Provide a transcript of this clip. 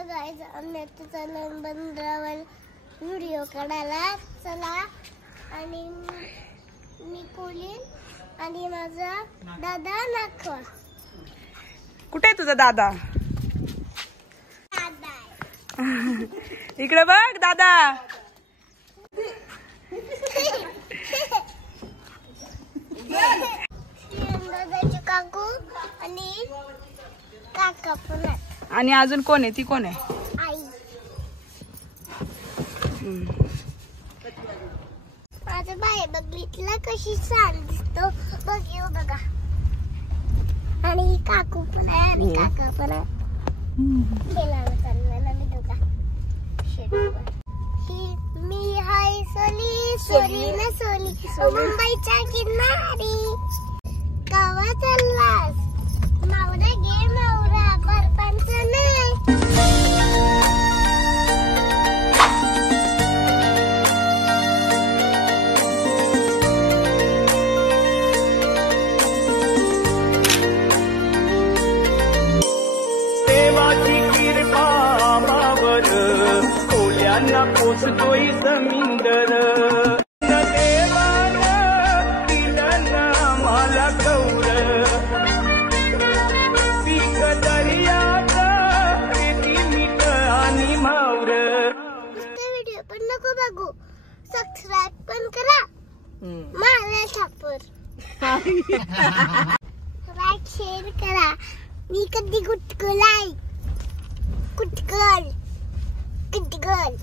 Hello guys, आम्ही आता चाललो बंदरावर व्हिडिओ काढायला. चला. आणि मी कोलीन आणि माझा दादा नाखवा. कुठे आहे तुझा दादा? इकडे बघ दादा. दादाची काकू आणि काका पण आहे. आणि अजून कोण आहे? ती कोण आहे? आई. माझा बाय बघितला कशी छान दिसतो. बघ येऊ बघा. आणि काकू पण आहे आणि काका पण आहे. खेळायला चाललेला मी दोघा शेतावर. ही मी हाय सोली सोली ना सोली मुंबईच्या किनारी. गावा चाललास मावरा गे मावरा बरपंच नाही. पोचतोय जमीनदर देवान दिलं मला गौर पीक दर्यात मीठ आणि मावर. व्हिडिओ पण नको बघू. सबस्क्राईब पण करा. मला छापर लाईक शेअर करा. मी कधी गुटकुलाय कुटकल कुटकल.